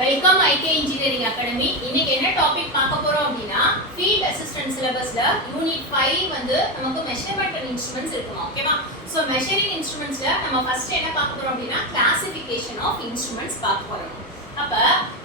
Welcome ஐகே engineering academy. இன்னைக்கு என்ன topic பார்க்க போறோம் அப்படின்னா ஃபீல்ட் அசிஸ்டன்ட் சிலபஸ்ல யூனிட் 5 வந்து நமக்கு மெஷர்மென்ட் அண்ட் இன்ஸ்ட்ருமெண்ட்ஸ் இருக்குமா. ஓகேவா? சோ மெஷரிங் இன்ஸ்ட்ருமெண்ட்ஸ்ல நம்ம ஃபர்ஸ்ட் என்ன பார்க்க போறோம் அப்படின்னா கிளாசிஃபிகேஷன் ஆஃப் இன்ஸ்ட்ருமெண்ட்ஸ் பார்க்க போறோம். அப்ப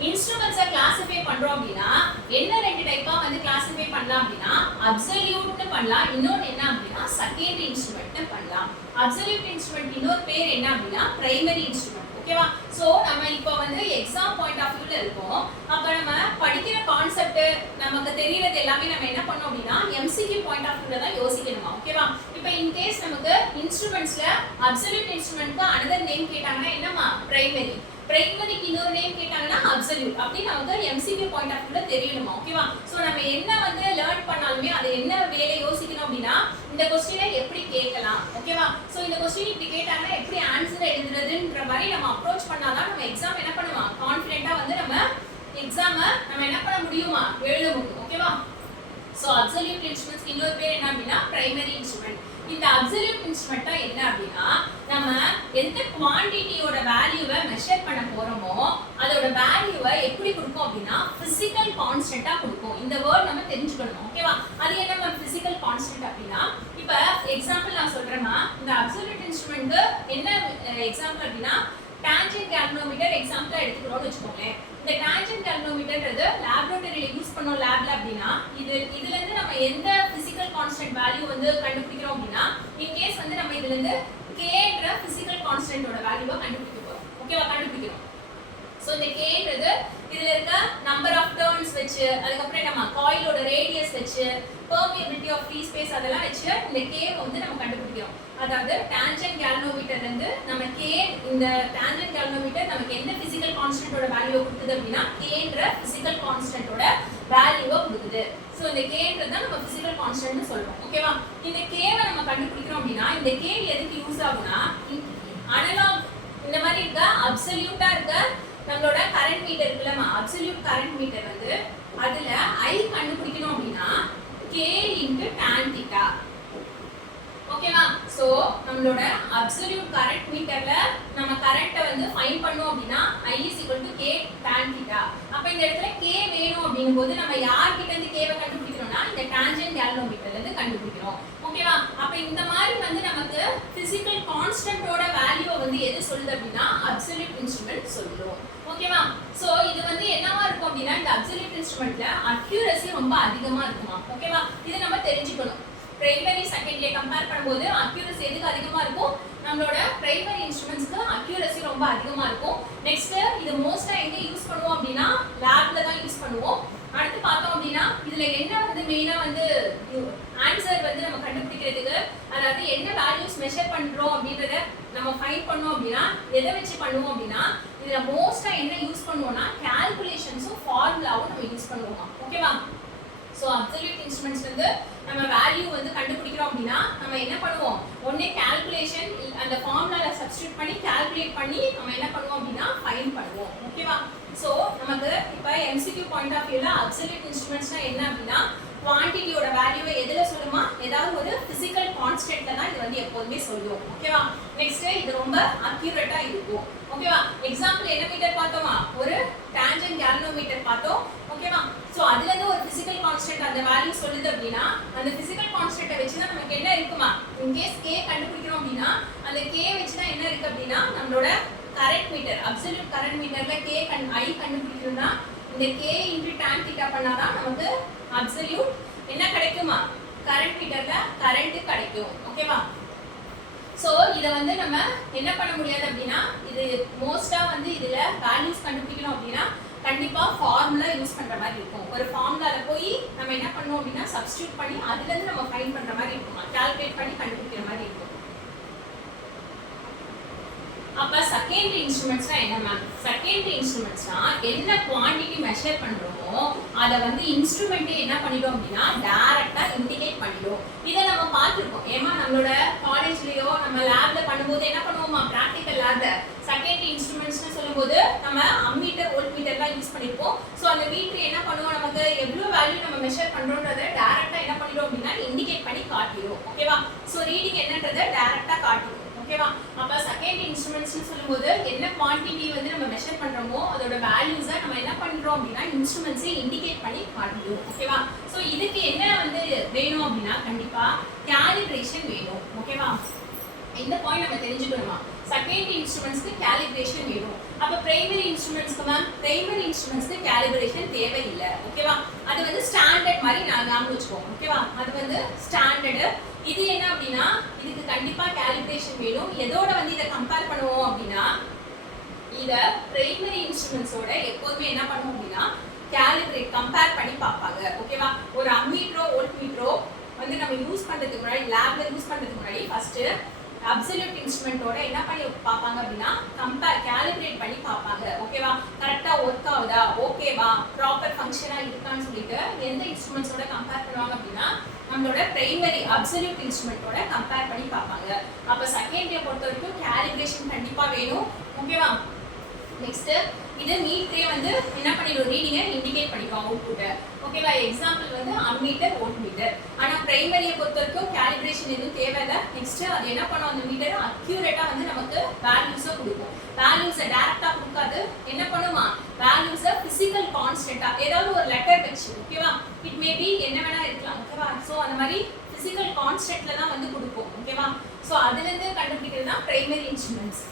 இன்ஸ்ட்ருமெண்ட்ஸை கிளாசிஃபை பண்றோம் அப்படின்னா என்ன ரெண்டு டைப்பா வந்து கிளாசிஃபை பண்ணலாம் அப்படின்னா அப்சல்யூட்னு பண்ணலாம், இன்னொரு என்ன அப்படின்னா செகண்டரி இன்ஸ்ட்ருமெண்ட்னு பண்ணலாம். அப்சல்யூட் இன்ஸ்ட்ருமெண்ட் இன்னொரு பேர் என்ன அப்படின்னா பிரைமரி இன்ஸ்ட்ருமெண்ட். ஓகேவா? சோ நம்ம இப்போ வந்து எக்ஸாம் பாயிண்ட் ஆஃப் வியூல இருக்கோம். அப்ப நம்ம படிக்கிற கான்செப்ட் நமக்கு தெரியறது எல்லாமே நம்ம என்ன பண்ணோம் அப்படின்னா எம்சிக்யூ பாயிண்ட் ஆஃப் வியூல தான் யோசிக்கணுமா. ஓகேவா? இப்போ இன் கேஸ் நமக்கு இன்ஸ்ட்ருமெண்ட்ஸ்ல அப்சல்யூட் இன்ஸ்ட்ருமெண்ட்க்கு அனதர் நேம் கேட்டாங்கன்னா என்னமா பிரைமரி, பிரைமரிக்கு இன்னொரு நேம் கேட்டாங்கன்னா அப்சல்யூட். அப்படி நமக்கு எம்சிக்யூ பாயிண்ட் ஆஃப் வியூல தெரியணுமா. ஓகேவா? சோ நம்ம என்ன வந்து லேர்ன் பண்ணாலுமே அது என்ன வேலை யோசிக்கணும் அப்படின்னா இந்த क्वेश्चனை எப்படி கேட்கலாம். ஓகேவா? சோ இந்த क्वेश्चन இப்படி கேட்டாங்கன்னா எப்படி ஆன்சர் எழுதுறதுன்ற மாதிரி நம்ம அப்ரோச் பண்ணாதான் நம்ம எக்ஸாம் என்ன பண்ணுவோம் கான்ஃபிடென்ட்டா வந்து நம்ம எக்ஸாம் நம்ம என்ன பண்ண முடியுமா எழுத முடியும். ஓகேவா? சோ அப்சல்யூட் இன்ஸ்ட்ருமெண்ட்ஸ் இன்னொரு பேர் என்ன அப்படின்னா பிரைமரி இன்ஸ்ட்ருமெண்ட். இந்த அப்சல்யூட் இன்ஸ்ட்ருமெண்டா என்ன அப்படின்னா நம்ம எந்த குவாண்டிட்டியோட வேல்யூவை மெஷர் பண்ண போறோமோ அதோட வேல்யூவை எப்படி கொடுக்கும் அப்படின்னா பிசிக்கல் கான்ஸ்டன்ட்டா கொடுக்கும். இந்த வேர்ட் நம்ம தெரிஞ்சுக்கணும். ஓகேவா? அது என்ன பிசிக்கல் கான்ஸ்டன்ட் அப்படின்னா இப்ப எக்ஸாம்பிள் நான் சொல்றேன்னா இந்த அப்சல்யூட் இன்ஸ்ட்ருமெண்ட் என்ன எக்ஸாம்பிள் அப்படின்னா டான்ஜென்ட் கேல்வனோமீட்டர் எக்ஸாம்பிளா எடுத்துக்கிறோம்னு வச்சுக்கோங்களேன். இந்த டான்ஜென்ட் கேல்வனோமீட்டர்ன்றது லேபரட்டரியில யூஸ் பண்ணோம் லேப்ல அப்படின்னா இதுல இருந்து நம்ம எந்த பிசிக்கல் கான்ஸ்டன்ட் வேல்யூ வந்து கண்டுபிடிக்கிறோம் அப்படின்னா இன் கேஸ் வந்து நம்ம இதுல இருந்து kன்ற பிசிக்கல் கான்ஸ்டன்ட்டோட வேல்யூவை கண்டுபிடிக்க போறோம். ஓகேவா? கண்டுபிடிக்கிறோம். சோ இந்த kன்றது இதுல இருக்க நம்பர் ஆஃப் டர்ன்ஸ் வெச்சு அதுக்கப்புறம் நம்ம காயிலோட ரேடியஸ் வெச்சு பெர்மியபிலிட்டி ஆஃப் ஃப்ரீ ஸ்பேஸ் அதெல்லாம் வெச்சு இந்த k வந்து நம்ம கண்டுபிடிக்கிறோம். அதாவது டான்ஜென்ட் கேல்வனோமீட்டர்ல இருந்து நம்ம k இந்த டான்ஜென்ட் கேல்வனோமீட்டர் நமக்கு எந்த பிசிக்கல் கான்ஸ்டன்ட்டோட வேல்யூவை கொடுக்குது அப்படின்னா kன்ற பிசிக்கல் கான்ஸ்டன்ட்டோட வேல்யூவை கொடுக்குது. சோ இந்த kன்றது தான் நம்ம பிசிக்கல் கான்ஸ்டன்ட்னு சொல்றோம். ஓகேவா? இந்த k-வை நம்ம கண்டுபிடிக்கிறோம் அப்படின்னா இந்த k எதுக்கு யூஸ் ஆகும்னா அனலாக் இந்த மாதிரி இருக்க அப்சல்யூட்டா இருக்க நம்மளோட கரண்ட் மீட்டர் இருக்குல்லமா அப்சல்யூட் கரண்ட் மீட்டர் வந்து அதுல I கண்டுபிடிக்கணும் அப்படின்னா k * tan θ. ஓகேவா? சோ நம்மளோட அப்சல்யூட் கரண்ட் மீட்டர்ல நம்ம கரண்ட்ட வந்து ஃபைண்ட் பண்ணோம் அப்படின்னா I = k tan θ. அப்ப இந்த இடத்துல k வேணும் அப்படிங்கும்போது நம்ம யார் கிட்ட இருந்து k-வை கண்டுபிடிக்கிறோம்னா இந்த டான்ஜென்ட் கேல்வனோமீட்டர்ல இருந்து கண்டுபிடிக்கிறோம். ஓகேவா? அப்ப இந்த மாதிரி வந்து நமக்கு பிசிக்கல் கான்ஸ்டன்ட்டோட வேல்யூவை வந்து எது சொல்லுது அப்படின்னா அப்சல்யூட் இன்ஸ்ட்ருமெண்ட் சொல்றோம். ஓகேவா? சோ இது வந்து என்னவா இருக்கும் அப்படின்னா இந்த அப்சல்யூட் இன்ஸ்ட்ருமெண்ட்ல அக்யூரசி ரொம்ப அதிகமா இருக்குமா. ஓகேவா? இது நம்ம தெரிஞ்சுக்கணும். பிரைமரி செகண்டரி கம்பேர் பண்ணும்போது அக்யூரசி எதுக்கு அதிகமா இருக்கும் நம்மளோட பிரைமரி இன்ஸ்ட்ருமெண்ட்ஸ்க்கு அக்யூரசி ரொம்ப அதிகமா இருக்கும். நெக்ஸ்ட் இது மோஸ்டா எங்க யூஸ் பண்ணுவோம் அப்படின்னா லேப்ல தான் யூஸ் பண்ணுவோம். அடுத்து பார்த்தோம் அப்படின்னா இதுல என்ன வந்து மெயினா வந்து ஆன்சர் வந்து நம்ம கண்டுபிடிக்கிறதுக்கு அதாவது என்ன வேல்யூஸ் மெஷர் பண்றோம் அப்படின்றத நம்ம ஃபைண்ட் பண்ணோம் அப்படின்னா எதை வச்சு பண்ணுவோம் அப்படின்னா இதுல மோஸ்டா என்ன யூஸ் பண்ணுவோம்னா கால்குலேஷன்ஸும் ஃபார்முலாவும் நம்ம யூஸ் பண்ணுவோம். ஓகேவா? சோ அப்சல்யூட் இன்ஸ்ட்ருமெண்ட்ஸ் வந்து நம்ம வேல்யூ வந்து கண்டுபிடிக்கிறோம் அப்படின்னா நம்ம என்ன பண்ணுவோம் ஒண்ணே கால்குலேஷன் அந்த ஃபார்முலால சப்ஸ்டிட்யூட் பண்ணி கால்குலேட் பண்ணி நம்ம என்ன பண்ணுவோம் அப்படின்னா ஃபைண்ட் பண்ணுவோம். ஓகேவா? சோ நமக்கு இப்போ எம்சிக்யூ பாயிண்ட் ஆஃப் வியூல அப்சல்யூட் இன்ஸ்ட்ருமெண்ட்ஸ்னா என்ன அப்படின்னா குவாண்டிட்டியோட வேல்யூவை எதுல சொல்லுமா ஏதாவது ஒரு பிசிக்கல் கான்ஸ்டன்ட்ல தான் இது வந்து எப்போதுமே சொல்லுவோம். ஓகேவா? நெக்ஸ்ட் இது ரொம்ப அக்யூரேட்டா இருக்கும். ஓகேவா? எக்ஸாம்பிள் என்ன மீட்டர் பார்த்தோமா ஒரு டான்ஜென்ட் கேல்வனோமீட்டர் பார்த்தோம். ஓகேவா? சோ அதுல இருந்து ஒரு பிசிக்கல் கான்ஸ்டன்ட் அந்த வேல்யூ சொல்லுது அப்படின்னா அந்த பிசிக்கல் கான்ஸ்டன்ட்டை வச்சு தான் நமக்கு என்ன இருக்குமா இன் கேஸ் k கண்டுபிடிக்கிறோம் அப்படின்னா அந்த k வச்சு தான் என்ன இருக்கு அப்படின்னா நம்மளோட கரண்ட் மீட்டர் அப்சல்யூட் கரண்ட் மீட்டர்ல I கண்டுபிடிக்கணும்னா இந்த k * tan θ பண்ணாதான் நமக்கு அப்சல்யூட் என்ன கிடைக்குமா கரண்ட் மீட்டர்ல கரண்ட் கிடைக்கும். ஓகேவா? சோ இத வந்து நம்ம என்ன பண்ண முடியாது அப்படின்னா இது மோஸ்டா வந்து இதுல வேல்யூஸ் கண்டுபிடிக்கணும் அப்படின்னா கண்டிப்பா ஃபார்முலா யூஸ் பண்ற மாதிரி இருக்கும். ஒரு ஃபார்முலால போய் நம்ம என்ன பண்ணோம் அப்படின்னா சப்ஸ்டிட்யூட் பண்ணி அதுல இருந்து நம்ம ஃபைண்ட் பண்ற மாதிரி இருக்கும், கால்குலேட் பண்ணி கண்டுபிடிக்கிற மாதிரி இருக்கும். அப்ப செகண்டரி இன்ஸ்ட்ருமெண்ட்ஸ்னா என்ன மேம்? செகண்டரி இன்ஸ்ட்ருமெண்ட்ஸ்னா என்ன குவாண்டிட்டி மெஷர் பண்றோமோ அதை வந்து இன்ஸ்ட்ருமெண்ட்டே என்ன பண்ணிடும் அப்படின்னா டைரக்டா இண்டிகேட் பண்ணிடும். இதை நம்ம பார்த்துருக்கோம். ஏமா நம்மளோட காலேஜ்லயோ நம்ம லேப்ல பண்ணும்போது என்ன பண்ணுவோமா பிராக்டிக்கல் லேப்ல செகண்டரி இன்ஸ்ட்ருமெண்ட்ஸ்னு சொல்லும்போது நம்ம அம்மீட்டர் வோல்ட் மீட்டர்லாம் யூஸ் பண்ணிருப்போம். ஸோ அந்த மீட்டர் என்ன பண்ணுவோம் நமக்கு எவ்வளோ வேல்யூ நம்ம மெஷர் பண்றோன்றதை டைரக்டா என்ன பண்ணிடும் அப்படின்னா இண்டிகேட் பண்ணி காட்டிடும். ஓகேவா? ஸோ ரீடிங் என்னன்றதை டைரக்டா காட்டிடும். ஓகேவா? அப்ப செகண்டரி இன்ஸ்ட்ருமெண்ட்ஸ்னு சொல்லும்போது என்ன குவாண்டிட்டி வந்து நம்ம மெஷர் பண்றோமோ அதோட வேல்யூஸை நம்ம என்ன பண்றோம் அப்படின்னா இன்ஸ்ட்ருமெண்ட்ஸை இண்டிகேட் பண்ணி காட்டுவோம். ஓகேவா? ஸோ இதுக்கு என்ன வந்து வேணும் அப்படின்னா கண்டிப்பா கேலிப்ரேஷன் வேணும். ஓகேவா? இந்த பாயிண்ட் நம்ம தெரிஞ்சுக்கணுமா? செகண்டரி இன்ஸ்ட்ருமெண்ட்ஸ்க்கு கேலிப்ரேஷன் வேணும். அப்ப பிரைமரி இன்ஸ்ட்ருமெண்ட்ஸ்க்கு மேம் பிரைமரி இன்ஸ்ட்ருமெண்ட்ஸ்க்கு கேலிப்ரேஷன் தேவையில்லை. ஓகேவா? அது வந்து ஸ்டாண்டர்ட் மாதிரி நான் ஞாபகம் வச்சுக்கோங்க. ஓகேவா? அது வந்து ஸ்டாண்டர்டு. இது என்ன அப்படின்னா இதுக்கு கண்டிப்பா கேலிப்ரேஷன் வேணும். எதோட வந்து இதை கம்பேர் பண்ணுவோம் அப்படின்னா இத பிரைமரி இன்ஸ்ட்ருமெண்ட்ஸோட எப்போதுமே என்ன பண்ணுவோம் அப்படின்னா கேலிப்ரேட் கம்பேர் பண்ணி பார்ப்பாங்க. ஓகேவா? ஒரு அம்மீட்டரோ வோல்ட்மீட்டரோ வந்து நம்ம யூஸ் பண்றதுக்கு முன்னாடி லேப்ல யூஸ் பண்றதுக்கு முன்னாடி ஃபர்ஸ்ட் அப்சல்யூட் இன்ஸ்ட்ருமெண்டோட என்ன பண்ணி பார்ப்பாங்க அப்படின்னா கேலிப்ரேட் பண்ணி பார்ப்பாங்க. ஓகேவா? கரெக்டா ஒர்க் ஆகுதா, ஓகேவா, ப்ராப்பர் ஃபங்க்ஷனா இருக்கான்னு சொல்லிட்டு எந்த இன்ஸ்ட்ருமெண்ட்ஸோட கம்பேர் பண்ணுவாங்க அப்படின்னா நம்மளோட பிரைமரி அப்சல்யூட் இன்ஸ்ட்ருமெண்டோட கம்பேர் பண்ணி பார்ப்பாங்க. அப்ப செகண்டரியை பொறுத்த வரைக்கும் கேலிப்ரேஷன் கண்டிப்பா வேணும். ஓகேவா? நெக்ஸ்ட் இது மீட்டரே வந்து என்ன பண்ணிடும் ரீடிங்கை இண்டிகேட் பண்ணிக்கும் அவுட்புட்டை. ஓகேவா? எக்ஸாம்பிள் வந்து அம்மீட்டர் வோல்ட்மீட்டர். ஆனா பிரைமரியை பொறுத்த வரைக்கும் கேலிப்ரேஷன் எதுவும் தேவையில்லை. நெக்ஸ்ட் அது என்ன பண்ணும் அந்த மீட்டர் அக்யூரேட்டா வந்து நமக்கு வேல்யூஸை கொடுக்கும். வேல்யூஸை டைரக்டா கொடுக்காது. என்ன பண்ணுமா வேல்யூஸை பிசிக்கல் கான்ஸ்டன்டா ஏதாவது ஒரு லெட்டர் வச்சு ஓகேவா இட் மேபி என்ன வேணா இருக்கலாம். ஓகேவா? ஸோ அந்த மாதிரி பிசிக்கல் கான்ஸ்டன்ட்ல தான் வந்து கொடுக்கும். ஓகேவா? ஸோ அதுல இருந்து கண்டுபிடிக்கிறது தான் பிரைமரி இன்ஸ்ட்ருமெண்ட்ஸ்.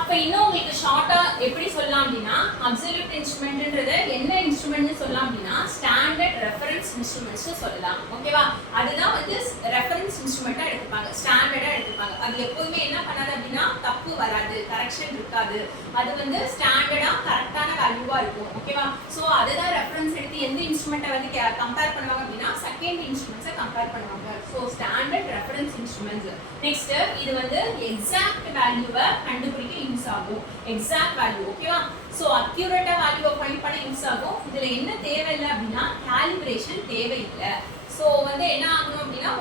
அப்ப இன்னும் உங்களுக்கு ஷார்ட்டா எப்படி சொல்லலாம் அப்படின்னா அப்சல்யூட் இன்ஸ்ட்ருமெண்ட்ன்றது என்ன இன்ஸ்ட்ருமெண்ட்னு சொல்லலாம் அப்படின்னா ஸ்டாண்டர்ட் ரெஃபரன்ஸ் இன்ஸ்ட்ருமெண்ட்ஸ் சொல்லலாம். ஓகேவா? அதுதான் வந்து ரெஃபரன்ஸ் இன்ஸ்ட்ருமெண்டா எடுத்துப்பாங்க, ஸ்டாண்டர்டா எடுத்துப்பாங்க. அது எப்போதுமே என்ன பண்ணாது அப்படின்னா தப்பு வராது, கரெக்ஷன் இருக்காது. அது வந்து ஸ்டாண்டர்டா கரெக்டான வேல்யூவா இருக்கும். ஓகேவா? ஸோ அதுதான் ரெஃபரன்ஸ் எடுத்து எந்த இன்ஸ்ட்ருமெண்ட்டை வந்து கம்பேர் பண்ணுவாங்க அப்படின்னா செகண்ட் இன்ஸ்ட்ருமெண்ட்ஸை கம்பேர் பண்ணுவாங்க. So standard reference instruments. Next இது வந்து எக்ஸாக்ட் வேல்யூவை கண்டுபிடிக்க யூஸ் ஆகும். Exact value. ஓகேவா? சோ அக்யூரேட்டா வேல்யூவை ஃபைண்ட் பண்ண யூஸ் ஆகும். இதுல என்ன தேவையில்லை அப்படின்னா காலிபிரேஷன் தேவையில்லை. சோ வந்து என்ன ஆகணும் அப்படின்னா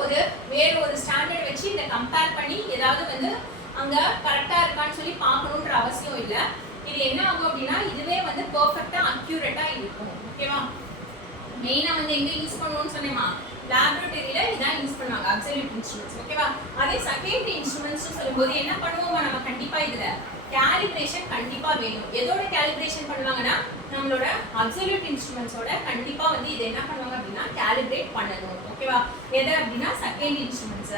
வேற ஒரு ஸ்டாண்டர்ட் வச்சு இதை கம்பேர் பண்ணி ஏதாவது வந்து அங்க கரெக்டா இருக்கான்னு சொல்லி பார்க்கணுன்ற அவசியம் இல்லை. இது என்ன ஆகும் அப்படின்னா இதுவே வந்து பெர்ஃபெக்ட்டா அக்யூரேட்டா இருக்கும். ஓகேவா? மெயினா வந்து எங்க யூஸ் பண்ணுவோம்னு சொன்னேமா லேபரட்டரியில இதான் யூஸ் பண்ணுவாங்க அப்சல்யூட் இன்ஸ்ட்ருமெண்ட்ஸ். ஓகேவா? அதே செகண்டரி இன்ஸ்ட்ருமெண்ட்ஸ் சொல்லும்போது என்ன பண்ணுவோம் நம்ம கண்டிப்பா இதுல கேலிப்ரேஷன் கண்டிப்பா வேணும். எதோட கேலிப்ரேஷன் பண்ணுவாங்கன்னா நம்மளோட அப்சல்யூட் இன்ஸ்ட்ருமெண்ட்ஸோட கண்டிப்பா வந்து இது என்ன பண்ணுவாங்க அப்படின்னா கேலிப்ரேட் பண்ணணும். ஓகேவா? எது அப்படின்னா செகண்டரி இன்ஸ்ட்ருமெண்ட்ஸ்.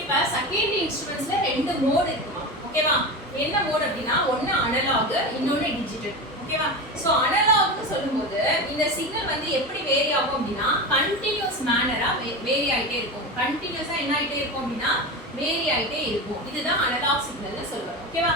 இப்ப செகண்டரி இன்ஸ்ட்ருமெண்ட்ஸ்ல ரெண்டு மோட் இருக்குமா. ஓகேவா? என்ன மோட் அப்படின்னா ஒன்னு அனலாக், இன்னொன்னு டிஜிட்டல். ஓகேவா? சோ அனலாக்னு சொல்லும்போது இந்த சிக்னல் வந்து எப்படி வேரி ஆகும் அப்படின்னா கண்டினியூஸ் மேனரா வேரி ஆயிட்டே இருக்கும். கண்டினியூஸா என்ன ஆயிட்டே இருக்கும் அப்படின்னா வேரி ஆயிட்டே இருக்கும். இதுதான் அனலாக் சிக்னல்னு சொல்றோம். ஓகேவா?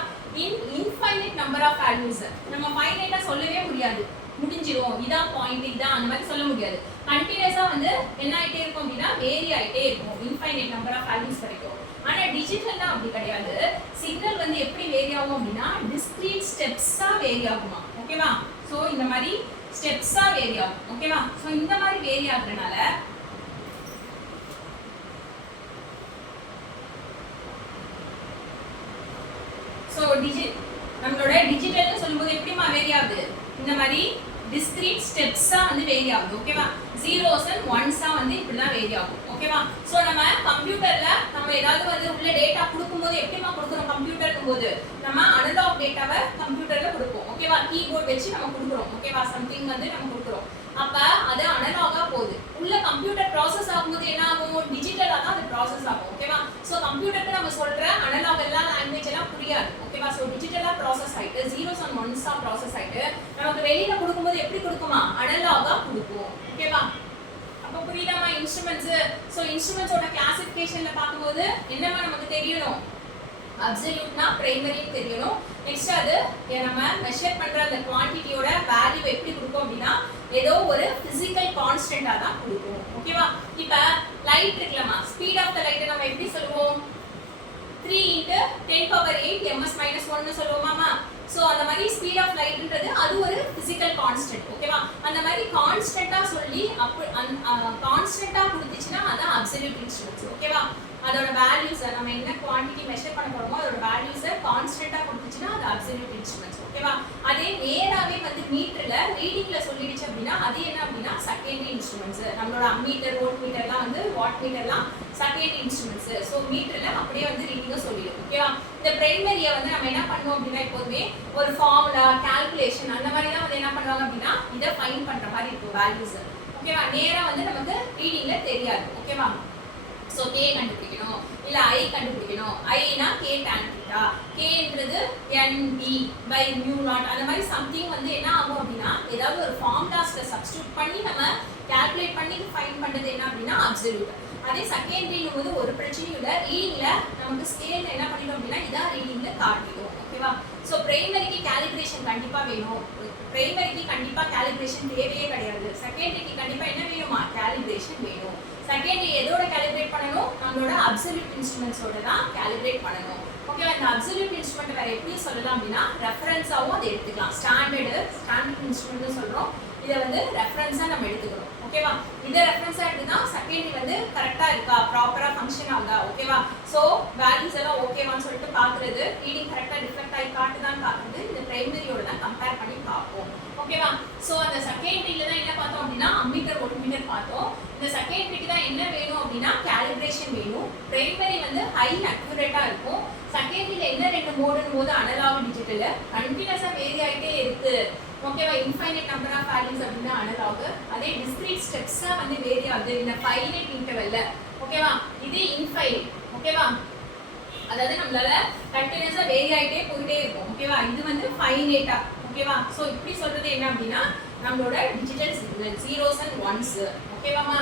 இன்ஃபைனைட் நம்பர் ஆஃப் வேல்யூஸ் நம்ம ஃபைனைட்டா சொல்லவே முடியாது. முடிஞ்சிரும் இதான் பாயிண்ட் இதான் அந்த மாதிரி சொல்ல முடியாது. கண்டினியூஸா வந்து என்ன ஆயிட்டே இருக்கும் அப்படின்னா வேரி ஆயிட்டே இருக்கும் இன்ஃபைனைட் நம்பர் ஆஃப் வேல்யூஸ் வரைக்கும். ஆனா டிஜிட்டல்னா அப்படி கிடையாது. சிக்னல் வந்து எப்படி வேரி ஆகும் அப்படின்னா டிஸ்கிரீட் ஸ்டெப்ஸா வேரி ஆகுமா. ஓகேவா? சோ இந்த மாதிரி ஸ்டெப்ஸா வேரி ஆகும். ஓகேவா? சோ இந்த மாதிரி வேரி ஆகுறதுனால சோ நம்மளோட டிஜிட்டல்னு சொல்லும்போது எப்படிமா வேரி ஆகுது இந்த மாதிரி டிஸ்கிரீட் ஸ்டெப்ஸா வந்து வேரி ஆகுது. ஓகேவா? ஜீரோஸ் அண்ட் ஒன்ஸா வந்து இப்படிதான் வேரி ஆகும். ஓகேவா? சோ நம்ம கம்ப்யூட்டர்ல நம்ம ஏதாவது வந்து உள்ள டேட்டா கொடுக்கும்போது எப்படிமா கொடுக்குறோம் கம்ப்யூட்டர்னும் போது நம்ம அனலாக் டேட்டாவை கம்ப்யூட்டர்ல கொடுப்போம். ஓகேவா? கீபோர்ட் வச்சு நம்ம கொடுக்குறோம். ஓகேவா? சம்திங் வந்து நம்ம கொடுக்குறோம். அப்ப அது அனலாகா போகுது. உள்ள கம்ப்யூட்டர் ப்ராசஸ் ஆகும்போது என்ன ஆகும் டிஜிட்டலா தான் அது ப்ராசஸ் ஆகும். ஓகேவா? சோ கம்ப்யூட்டருக்கு நம்ம சொல்ற அனலாக் எல்லாம் லாங்குவேஜ் எல்லாம் புரியாது. ஓகேவா? சோ டிஜிட்டலா ப்ராசஸ் ஆயிட்டு ஜீரோஸ் அண்ட் ஒன்ஸா ப்ராசஸ் ஆயிட்டு நமக்கு வெளியில கொடுக்கும்போது எப்படி கொடுக்குமா அனலாகா கொடுக்கும். ஓகேவா? அப்ப புரியுதாமா இன்ஸ்ட்ருமெண்ட்ஸ். சோ இன்ஸ்ட்ருமெண்ட்ஸோட கிளாசிஃபிகேஷன்ல பாக்கும்போது என்னமா நமக்கு தெரியணும் அப்சல்யூட்னா பிரைமரின்னு தெரியணும். நெக்ஸ்ட் அது நம்ம மெஷர் பண்ற அந்த குவாண்டிட்டியோட வேல்யூ எப்படி கொடுக்கும் அப்படின்னா ஏதோ ஒரு பிசிக்கல் கான்ஸ்டன்டா தான் கொடுக்கும். ஓகேவா? இப்ப லைட் இருக்குலமா ஸ்பீட் ஆஃப் த லைட் நம்ம எப்படி சொல்லுவோம் 3 × 10⁻8 ms-1 னு சொல்லுவோமாமா. சோ அந்த மாதிரி ஸ்பீட் ஆஃப் லைட்ன்றது அது ஒரு பிசிக்கல் கான்ஸ்டன்ட். ஓகேவா? அந்த மாதிரி கான்ஸ்டன்ட்டா சொல்லி கான்ஸ்டன்ட்டா கொடுத்துச்சுன்னா அதான் அப்சல்யூட் இன்ஸ்ட்ருமெண்ட்ஸ். ஓகேவா? அதோட வேல்யூஸ் நம்ம என்ன குவாண்டிட்டி மெஷர் பண்ண போறோமோ அதோட வேல்யூஸை கான்ஸ்டன்ட்டா கொடுத்துச்சுன்னா அது அப்சல்யூட் இன்ஸ்ட்ருமெண்ட்ஸ். ஓகேவா? அதே நேராவே வந்து மீட்டர்ல ரீடிங்ல சொல்லிடுச்சு அப்படின்னா அது என்ன அப்படின்னா செகண்டரி இன்ஸ்ட்ருமெண்ட்ஸ். நம்மளோட அம்மீட்டர் வோல்ட் மீட்டர்லாம் வந்து வாட் மீட்டர்லாம் செகண்டரி இன்ஸ்ட்ருமெண்ட்ஸ். சோ மீட்டர்ல அப்படியே வந்து ரீடிங்கை சொல்லிடும். இந்த பிரைமரியை வந்து நம்ம என்ன பண்ணுவோம் அப்படின்னா எப்போதுமே ஒரு ஃபார்முலா கால்குலேஷன் அந்த மாதிரி தான் வந்து என்ன பண்ணுவாங்க அப்படின்னா இதை ஃபைண்ட் பண்ற மாதிரி இருக்கும் வேல்யூஸ். ஓகேவா, நேரா வந்து நமக்கு ரீடிங்ல தெரியாது. ஓகேவா, ஸோ கே கண்டுபிடிக்கணும் இல்லை ஐ கண்டுபிடிக்கணும். ஐனா கே டேன் தீட்டா, கேன்றது என்டி பை மியூ நாட் அந்த மாதிரி சம்திங் வந்து என்ன ஆகும் அப்படின்னா ஏதாவது ஒரு ஃபார்முலாஸில் சப்ஸ்டியூட் பண்ணி நம்ம கால்குலேட் பண்ணி ஃபைண்ட் பண்ணுறது என்ன அப்படின்னா அப்சல்யூட். அதே செகண்டரிங்கும் போது ஒரு பிரச்சனையும் இல்லை, ரீடிங்கில் நமக்கு ஸ்கேலில் என்ன பண்ணிடும் அப்படின்னா இதான் ரீடிங்கில் காட்டிடும். ஓகேவா, ஸோ பிரைமரிக்கு கேலிப்ரேஷன் கண்டிப்பாக வேணும். பிரைமரிக்கு கண்டிப்பாக கேலிப்ரேஷன் தேவையே கிடையாது. செகண்டரிக்கு கண்டிப்பாக என்ன வேணுமா, கேலிப்ரேஷன் வேணும். செகண்டரி எதோட கேலிப்ரேட் பண்ணணும், நம்மளோட அப்சல்யூட் இன்ஸ்ட்ருமெண்ட்ஸோட தான் கேலிப்ரேட் பண்ணணும். ஓகேவா, இந்த அப்சல்யூட் இன்ஸ்ட்ருமெண்ட் வேற எப்படி சொல்லலாம் அப்படின்னா ரெஃபரன்ஸாகவும் அதை எடுத்துக்கலாம். ஸ்டாண்டர்ட் இன்ஸ்ட்ருமெண்ட்னு சொல்கிறோம், இதை வந்து ரெஃபரன்ஸாக நம்ம எடுத்துக்கணும். ஓகேவா, இதை ரெஃபரன்ஸாக எடுத்துனா செகண்டரி வந்து கரெக்டாக இருக்கா, ப்ராப்பராக ஃபங்க்ஷன் ஆகுதா. ஓகேவா, ஸோ வேல்யூஸ் எல்லாம் ஓகேவான்னு சொல்லிட்டு பார்க்குறது, ரீடிங் கரெக்டாக ரிஃப்ளெக்ட் ஆகி காட்டுதான்னு பார்க்குறது, இந்த பிரைமரியோட தான் கம்பேர் பண்ணி பார்ப்போம். ஓகேவா, ஸோ அந்த செகண்டரியில தான் என்ன பார்த்தோம் அப்படின்னா அம்மீட்டர் வோல்ட்மீட்டர் பார்த்தோம். இந்த செகண்டரிக்கு தான் என்ன வேணும் அப்படின்னா கேலிப்ரேஷன் வேணும். பிரைமரி வந்து ஹை அக்யூரேட்டாக இருக்கும். செகண்டரியில் என்ன ரெண்டு மோடுன்னு போது அனலாக் டிஜிட்டல் கண்டினியூஸாக வேரி ஆகிட்டே இருக்கு. ஓகேவா, இன்ஃபைனைட் நம்பர் ஆஃப் வேல்யூஸ் அப்படின்னா அனலாக். அதே டிஸ்கிரீட் ஸ்டெப்ஸாக வந்து வேரி ஆகுது இந்த ஃபைனைட் இன்டர்வல்ல. ஓகேவா, இது இன்ஃபைனைட். ஓகேவா, அதாவது நம்மளால கண்டினியூஸாக வேரி ஆகிட்டே போயிட்டே இருக்கும். ஓகேவா, இது வந்து ஃபைனைட்டா. ஓகேவா, ஸோ இப்படி சொல்றது என்ன அப்படின்னா நம்மளோட digital signal zeros and ones. ஓகேவாமா,